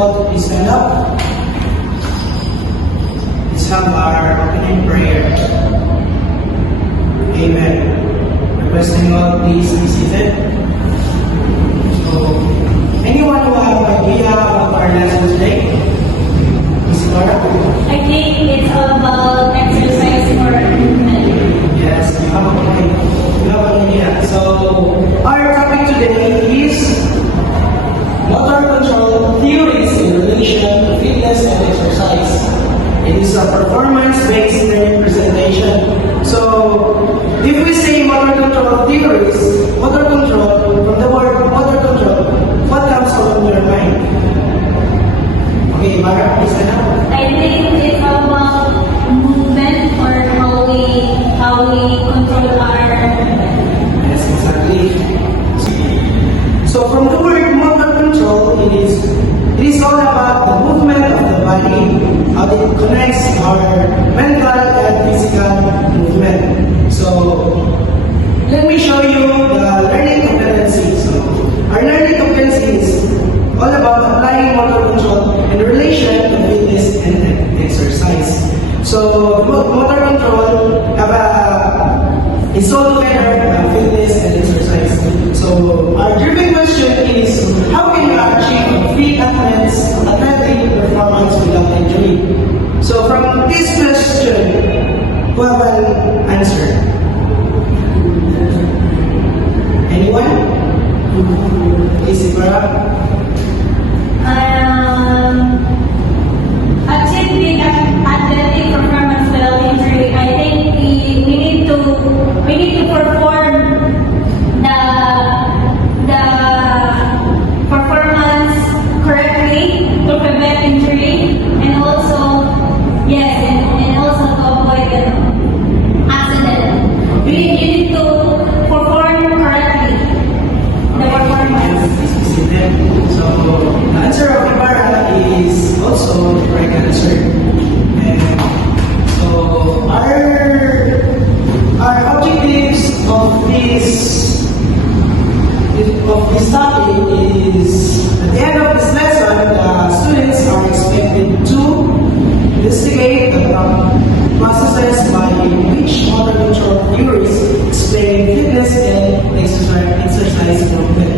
all to please stand up. Let's have our opening prayer. Amen. Requesting all, please be seated. So, anyone who have idea about our lesson today? Miss Laura? I think it's all about exercise for movement. Yes, we have an idea. So, our topic today is motor control theories in relation to fitness and exercise. It is a performance-based learning presentation. So, if we say motor control theories, motor control, from the word motor control, what comes out of your mind? Okay, Mara, please stand up. I think it's all about movement or how we control our movement. Yes, exactly. So from the word motor control, it is all about the movement of the body, how it connects our mental and physical movement. So let me show you the learning competency. So our learning competency is all about applying motor control in relation to fitness and exercise. So motor control is all together fitness and exercise. So our driven question is, how can you achieve fit athletic performance without injury? So from this question, who have an answer? Anyone? Is it Mara? Achieving athletic performance without injury, I think we need to perform the performance correctly to prevent injury and also and also to avoid an accident. You need to perform correctly the performance. So the answer of Ibarra is also the correct answer. And so our objectives of this topic is, at the end of this lesson, the students are expected to investigate the processes by which motor control theories explain fitness and exercise movement.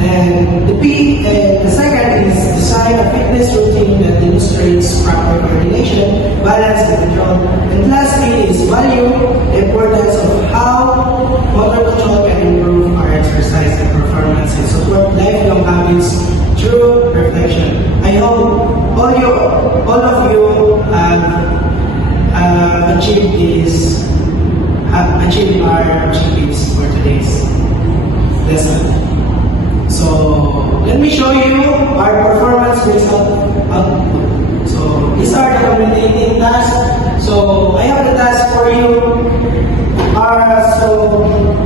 And the second is design a fitness routine that demonstrates proper coordination, balance, and control. And lastly is value the importance of how motor control can improve our exercise and performance and support lifelong habits through reflection. I hope all of you have achieved our objectives for today's lesson. So let me show you our performance based output. So these are the accommodating tasks. So I have the task for you. So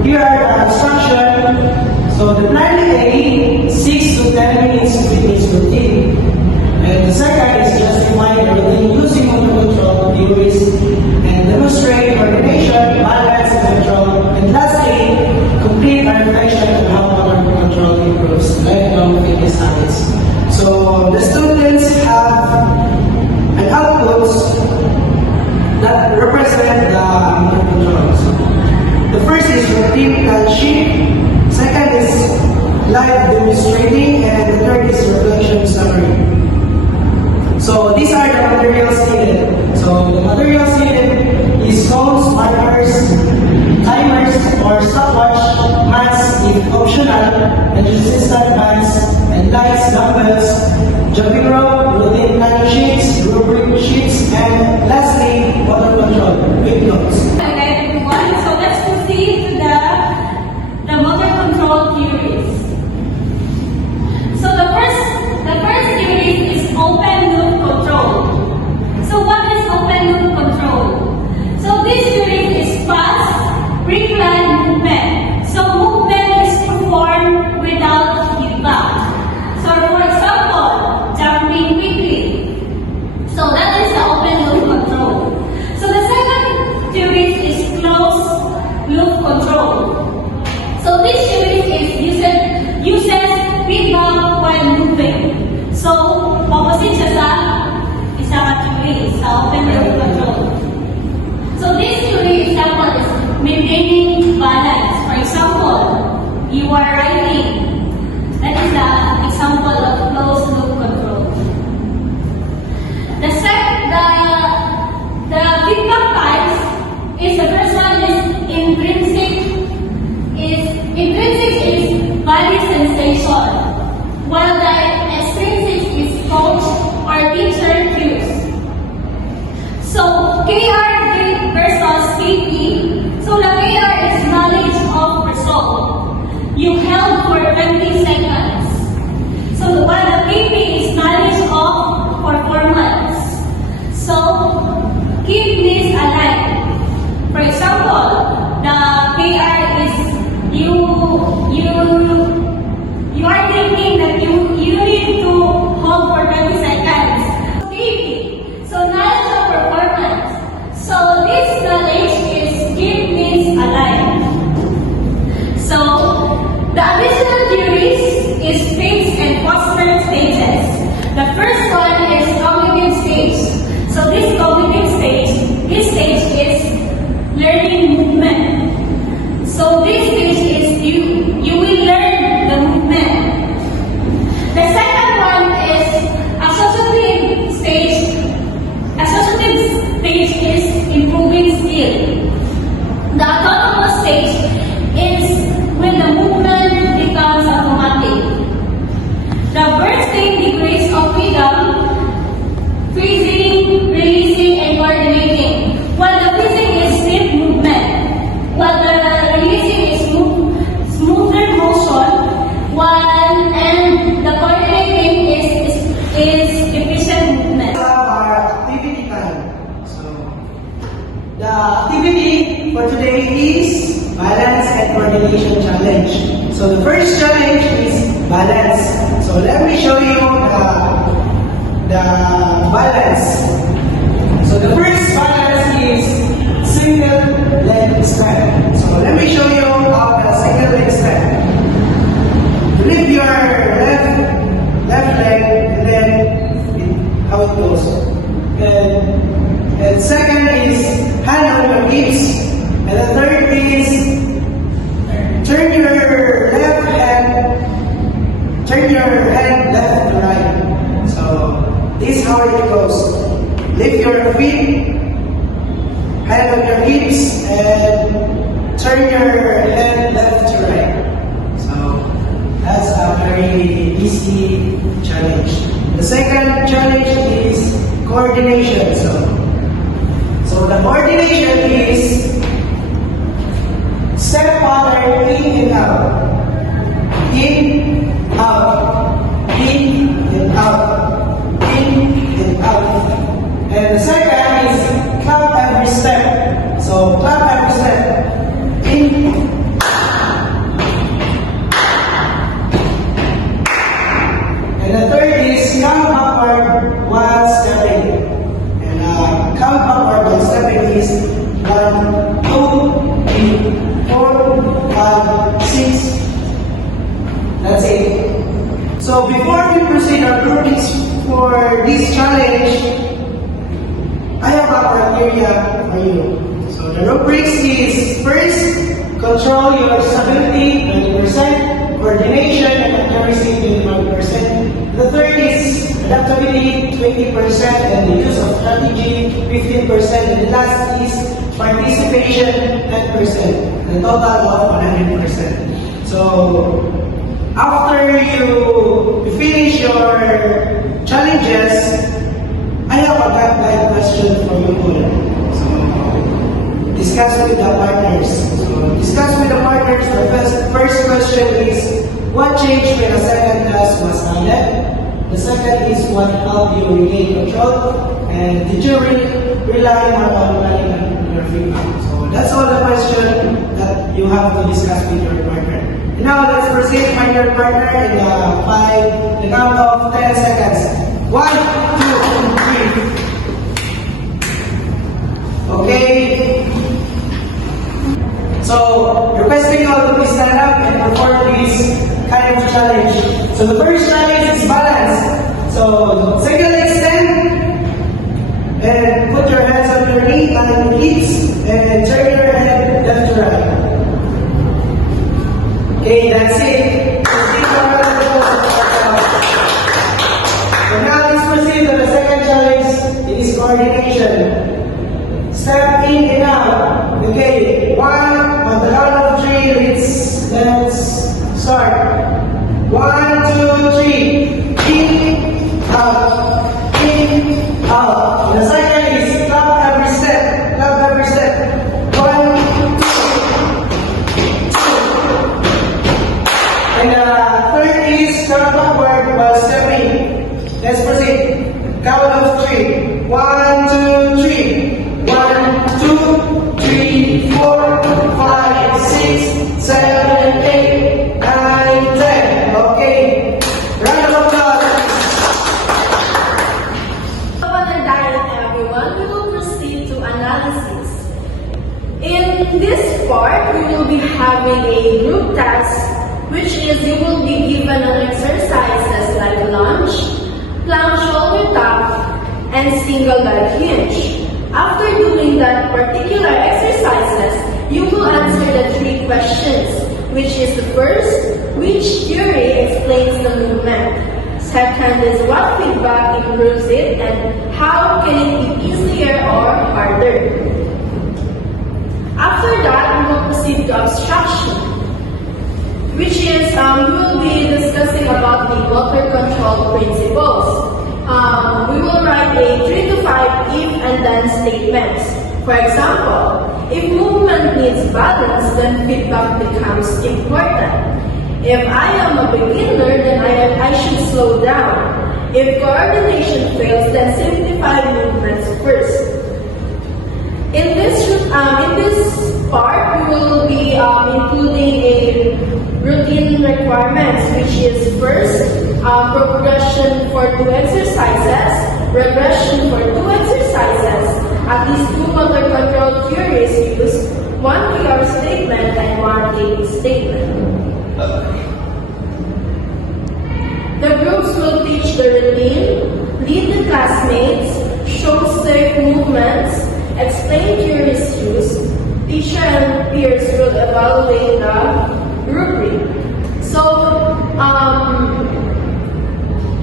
here are the instructions. So the plan A, 6 to 10 minutes fitness routine. And the second is justify the routine using motor control theories and demonstrate coordination, balance, and control. And lastly, complete a reflection on how motor control improves lifelong fitness habits. So the students have an output that represent the motor control. So the first is routine plan sheet. Second is live demonstrating, and the third is reflection summary. So these are the materials needed. So the materials needed is cones, markers, timers or stopwatch, mats if optional, and resistant bands, and lights, dumbbells, jumping rope, routine planning sheets, rubric sheets, and lastly, motor control with notes. Okay, everyone. So let's proceed to the motor control theories. So the first theory is open loop control. So what is open loop control? So this theory is fast, pre-planned movement. So movement is performed without feedback. So for example, jumping quickly. So that is the open loop control. So the second theory theory sa open loop control. So this theory example is maintaining balance. For example, you are riding. That is the example of closed loop control. The feedback types is the first one is intrinsic is body sensation, while the extrinsic is coach or teacher cues. So KR versus KP. So the KR is knowledge of result. You held for 20 seconds. So while the KP is knowledge of performance. So keep this alive. For example, the KR is you are thinking that you need to hold for 20 seconds. KP. So knowledge of performance. So this knowledge is keep this alive. So the additional theories is phase and Foster stages. The first one is cognitive stage. So this cognitive stage, this stage is learning movement. So this stage is you will learn the movement. The second one is associative stage. Associative stage is improving skill. The autonomous stage is when the movement becomes automatic. The bursting degrees of freedom, freezing, releasing, and coordinating. While the freezing is stiff movement, while the releasing is smoother motion, and the coordinating is efficient movement. Our activity time. So, the activity for today is balance and coordination challenge. So the first challenge is balance. So let me show you the balance. So the first balance is single leg step. So let me show you how the single leg step. You lift your left leg and then how it goes. And second is hand on your hips. And the third is turn your hand left to right. So this is how it goes. Lift your feet, hand on your hips, and turn your head left to right. So that's a very easy challenge. The second challenge is coordination. So the coordination is step pattern in and out. In, out. In and out. In and out. And the second is clap every step. So clap every step. In. And the third is count backward while stepping. And count backward while stepping is 1, 2, 3, 4, 5, 6. That's it. So before we proceed our groupings for this challenge, I have a criteria for you. So the rubrics is first, control your stability 20%, coordination and accuracy 21%. The third is adaptability 20% and the use of strategy 15%. And the last is participation 10%. The total of 100%. So after you finish your challenges, I have a guideline question for you all. So discuss with the partners. So discuss with the partners. The first question is, what changed when a second task was added? The second is, what helped you regain control? And did you rely more on planning on your feedback? So that's all the question that you have to discuss with your partner. And now let's proceed with your partner in the count of 10 seconds. 1, 2, 3. Okay. So requesting all to please stand up and perform this kind of challenge. So the first challenge is balance. So single leg stand ready, and hips, and turn your head left to right. Okay, that's it. Proceed to another pose. And now let's proceed to the second challenge. It is coordination. Step in and out. Okay, one, on the count of three, let's start. 1, 2, 3. In, out. In, out. The second is clap every step. Clap every step. 1, 2. And the third is count backward while stepping. Let's proceed. Count of 3. 1, 2, 3. 1, 2, 3, 4, 5, 6, 7, 8, 9, 10. Okay. Round of applause. Upon diet, everyone, we will proceed to analysis. In this part, we will be having a group task, which is you will be given an exercises like lunge, plank shoulder tap, and single leg hinge. After doing that particular exercises, you will answer the 3 questions, which is the first, which theory explains the movement? Second is what feedback improves it, and how can it be easier or harder? After that, we will proceed to abstraction, which is we will be discussing about the motor control principles. We will write a 3 to 5 if and then statements. For example, if movement needs balance, then feedback becomes important. If I am a beginner, then I should slow down. If coordination fails, then simplify movements first. In this part, we will be including a routine requirements, which is first, progression for 2 exercises, regression for 2 exercises, at least 2 motor control theories used, 1 PR statement and 1 AD statement. The groups will teach the routine, lead the classmates, show safe movements, explain theories used. Teacher and peers will evaluate the rubric. So,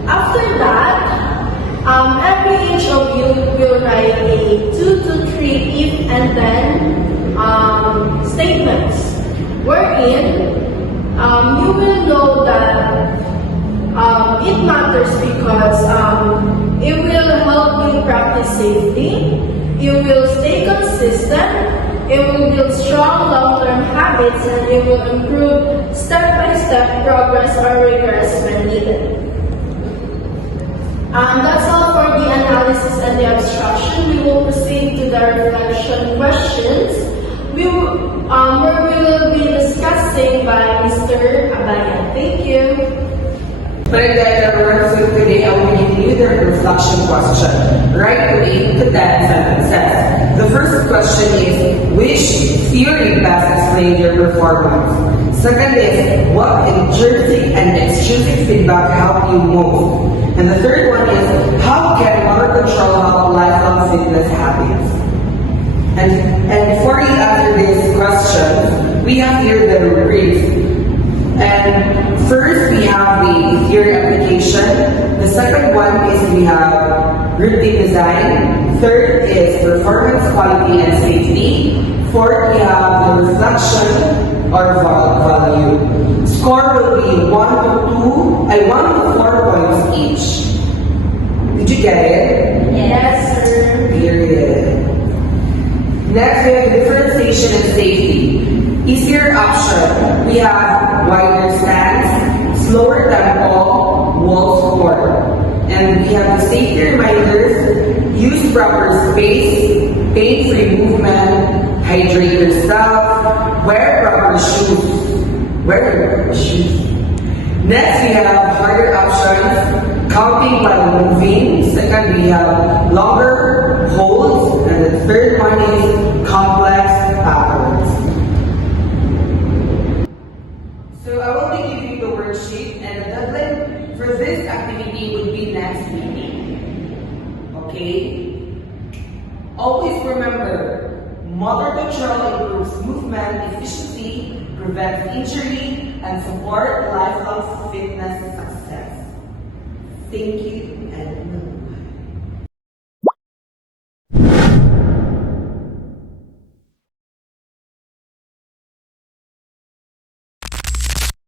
after that, every each of you will write a 2 to 3 if and then statements, wherein you will know that it matters because it will help you practice safety, you will stay consistent, it will build strong long-term habits, and it will improve step-by-step progress or regress when needed. That's all for the analysis and the abstraction. We will proceed to the reflection questions. Where we will be discussing by Mr. Abayan. Thank you. So today I will give you the reflection question. Write 8 to 10 sentences. The first question is, which theory best explains your performance? Second is, what intrinsic and extrinsic feedback help you most? And the third one is, how can motor control help lifelong fitness habits? And before you answer these questions, we have here the rubrics. And first, we have the theory application. The second one is we have routine design. Third is performance, quality, and safety. Fourth, we have the reflection or value. Score will be 1 to 4 points each. Did you get it? Yes, sir. Period. Next, we have differentiation and safety. Easier option, we have wider stance, slower tempo, wall score. And we have the safety reminders, use proper space, pain-free movement, hydrate yourself, wear proper shoes. Next, we have harder options, counting while moving. Second, we have longer holds. And the third one is complex patterns. So I will be giving the worksheet, and the deadline for this activity would be next meeting. Okay? Always remember, motor control improves movement efficiency, prevents injury, and support lifelong fitness success. Thank you.